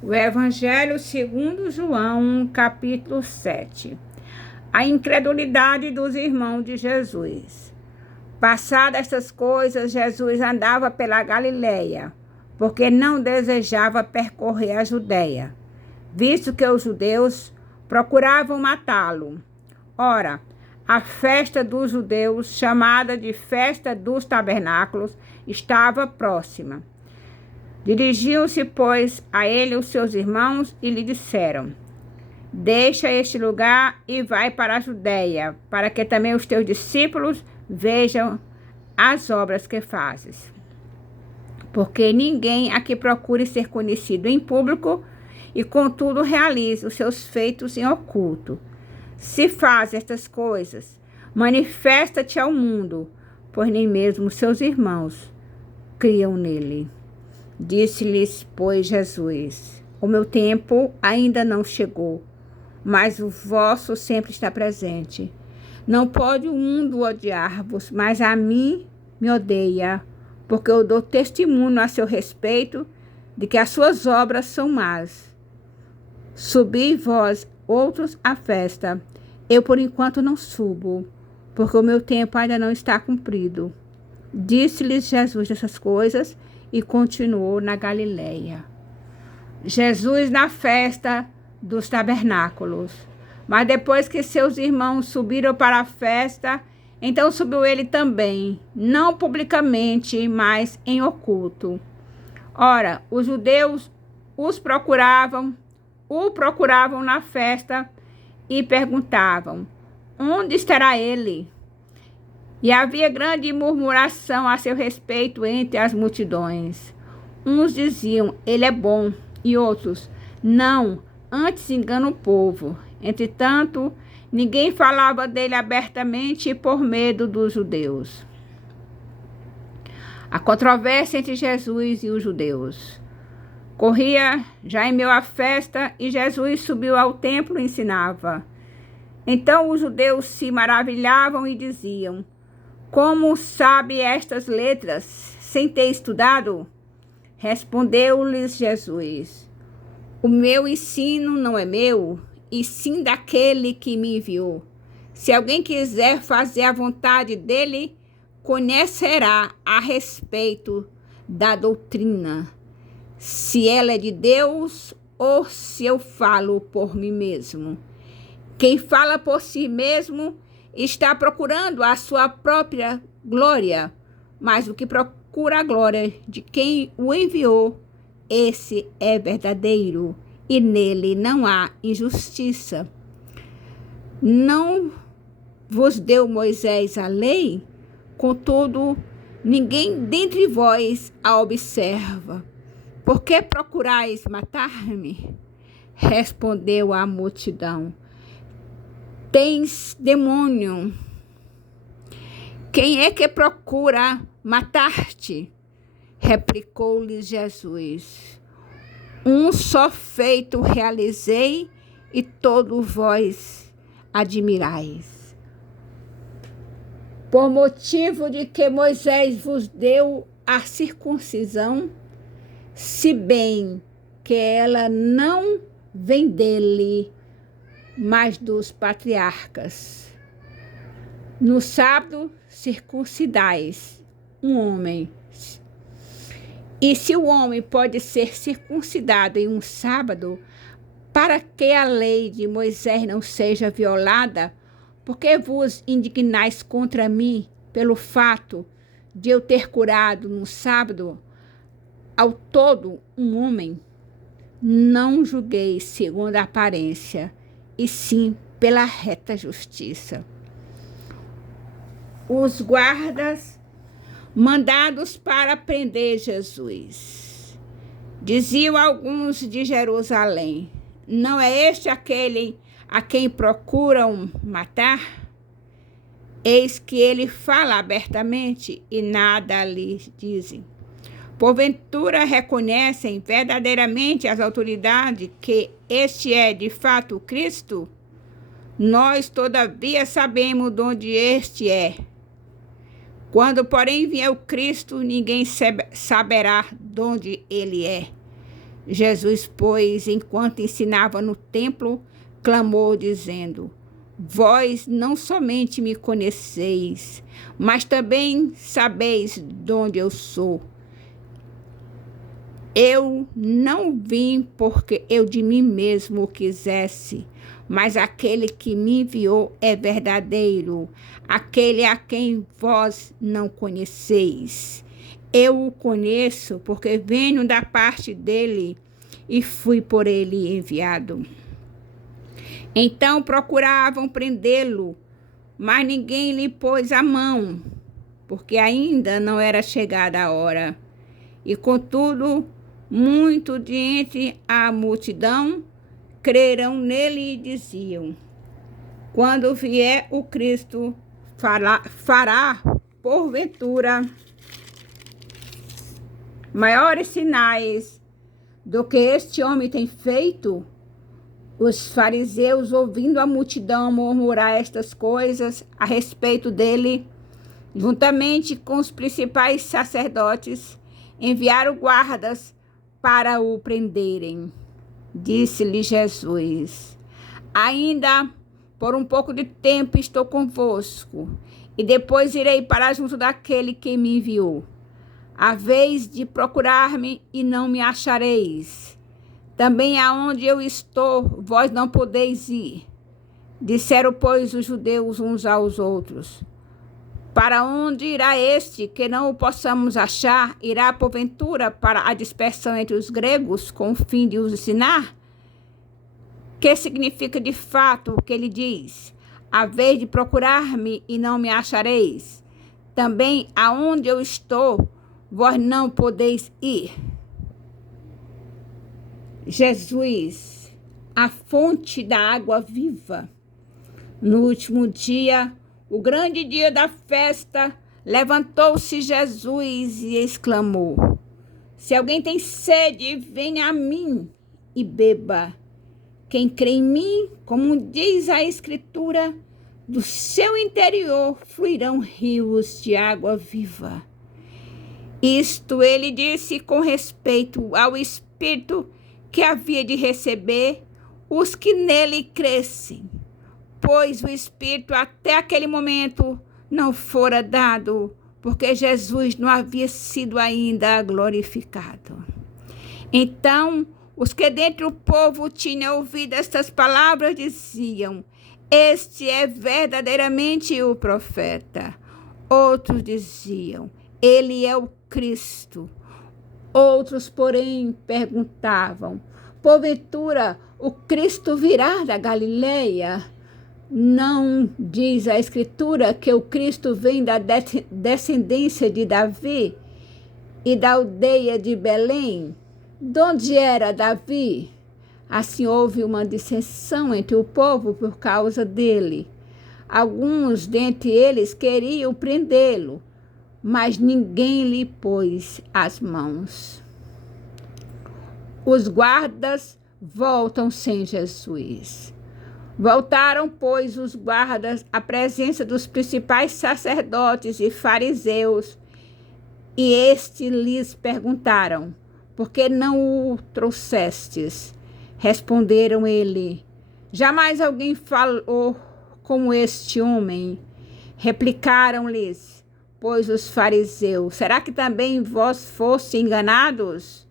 O Evangelho segundo João, capítulo 7. A incredulidade dos irmãos de Jesus. Passadas estas coisas, Jesus andava pela Galileia, porque não desejava percorrer a Judeia, visto que os judeus procuravam matá-lo. Ora, a festa dos judeus, chamada de Festa dos Tabernáculos, estava próxima. Dirigiam-se, pois, a ele os seus irmãos e lhe disseram: Deixa este lugar e vai para a Judeia, para que também os teus discípulos vejam as obras que fazes. Porque ninguém aqui procure ser conhecido em público e, contudo, realize os seus feitos em oculto. Se faz estas coisas, manifesta-te ao mundo, pois nem mesmo seus irmãos criam nele. Disse-lhes, pois, Jesus: O meu tempo ainda não chegou, mas o vosso sempre está presente. Não pode o mundo odiar-vos, mas a mim me odeia, porque eu dou testemunho a seu respeito de que as suas obras são más. Subi vós outros à festa. Eu, por enquanto, não subo, porque o meu tempo ainda não está cumprido. Disse-lhes Jesus essas coisas e continuou na Galileia. Jesus na festa dos tabernáculos. Mas depois que seus irmãos subiram para a festa, então subiu ele também, não publicamente, mas em oculto. Ora, os judeus o procuravam na festa e perguntavam: Onde estará ele? E havia grande murmuração a seu respeito entre as multidões. Uns diziam: Ele é bom, e outros: Não, antes engana o povo. Entretanto, ninguém falava dele abertamente por medo dos judeus. A controvérsia entre Jesus e os judeus. Corria já em meio à festa e Jesus subiu ao templo e ensinava. Então os judeus se maravilhavam e diziam: Como sabe estas letras, sem ter estudado? Respondeu-lhes Jesus: O meu ensino não é meu, e sim daquele que me enviou. Se alguém quiser fazer a vontade dele, conhecerá a respeito da doutrina, se ela é de Deus ou se eu falo por mim mesmo. Quem fala por si mesmo está procurando a sua própria glória, mas o que procura a glória de quem o enviou, esse é verdadeiro, e nele não há injustiça. Não vos deu Moisés a lei? Contudo, ninguém dentre vós a observa. Por que procurais matar-me? Respondeu a multidão: Tens demônio. Quem é que procura matar-te? Replicou-lhes Jesus: Um só feito realizei e todos vós admirais. Por motivo de que Moisés vos deu a circuncisão, se bem que ela não vem dele, mas dos patriarcas. No sábado circuncidais um homem. E se o homem pode ser circuncidado em um sábado, para que a lei de Moisés não seja violada, por que vos indignais contra mim pelo fato de eu ter curado no sábado ao todo um homem? Não julgueis segundo a aparência, e sim pela reta justiça. Os guardas mandados para prender Jesus. Diziam alguns de Jerusalém: Não é este aquele a quem procuram matar? Eis que ele fala abertamente e nada lhe dizem. Porventura reconhecem verdadeiramente as autoridades que este é de fato o Cristo? Nós, todavia, sabemos de onde este é. Quando, porém, vier o Cristo, ninguém saberá de onde ele é. Jesus, pois, enquanto ensinava no templo, clamou, dizendo: Vós não somente me conheceis, mas também sabeis de onde eu sou. Eu não vim porque eu de mim mesmo o quisesse, mas aquele que me enviou é verdadeiro, aquele a quem vós não conheceis. Eu o conheço porque venho da parte dele e fui por ele enviado. Então procuravam prendê-lo, mas ninguém lhe pôs a mão, porque ainda não era chegada a hora. E contudo, muito de entre a multidão creram nele e diziam: quando vier o Cristo, fará porventura maiores sinais do que este homem tem feito? Os fariseus, ouvindo a multidão murmurar estas coisas a respeito dele, juntamente com os principais sacerdotes, enviaram guardas para o prenderem. Disse-lhe Jesus: ainda por um pouco de tempo estou convosco, e depois irei para junto daquele que me enviou. Haveis de procurar-me e não me achareis. Também aonde eu estou, vós não podeis ir. Disseram, pois, os judeus uns aos outros: para onde irá este que não o possamos achar? Irá, porventura, para a dispersão entre os gregos, com o fim de os ensinar? Que significa de fato o que ele diz? Haveis de procurar-me e não me achareis. Também aonde eu estou, vós não podeis ir. Jesus, a fonte da água viva. No último dia, o grande dia da festa, levantou-se Jesus e exclamou: se alguém tem sede, venha a mim e beba. Quem crê em mim, como diz a Escritura, do seu interior fluirão rios de água viva. Isto ele disse com respeito ao Espírito que havia de receber os que nele crescem, pois o Espírito até aquele momento não fora dado, porque Jesus não havia sido ainda glorificado. Então, os que dentre o povo tinham ouvido estas palavras diziam: este é verdadeiramente o profeta. Outros diziam: ele é o Cristo. Outros, porém, perguntavam: porventura o Cristo virá da Galileia? Não diz a Escritura que o Cristo vem da descendência de Davi e da aldeia de Belém? De onde era Davi? Assim houve uma dissensão entre o povo por causa dele. Alguns dentre eles queriam prendê-lo, mas ninguém lhe pôs as mãos. Os guardas voltam sem Jesus. Voltaram, pois, os guardas à presença dos principais sacerdotes e fariseus, e estes lhes perguntaram: por que não o trouxestes? Responderam ele: jamais alguém falou como este homem. Replicaram-lhes, pois, os fariseus: será que também vós foste enganados?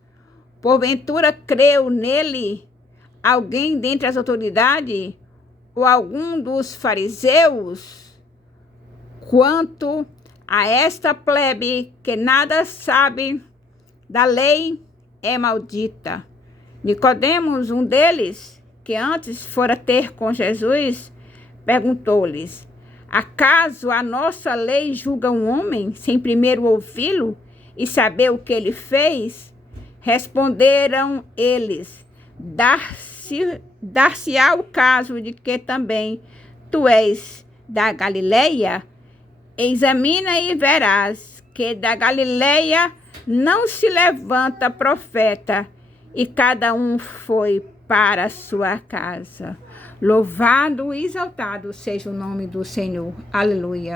Porventura creu nele alguém dentre as autoridades, ou algum dos fariseus? Quanto a esta plebe que nada sabe da lei, é maldita. Nicodemos, um deles, que antes fora ter com Jesus, perguntou-lhes: acaso a nossa lei julga um homem sem primeiro ouvi-lo e saber o que ele fez? Responderam eles: dar-se-á o caso de que também tu és da Galileia? Examina e verás que da Galileia não se levanta profeta, e cada um foi para a sua casa. Louvado e exaltado seja o nome do Senhor. Aleluia.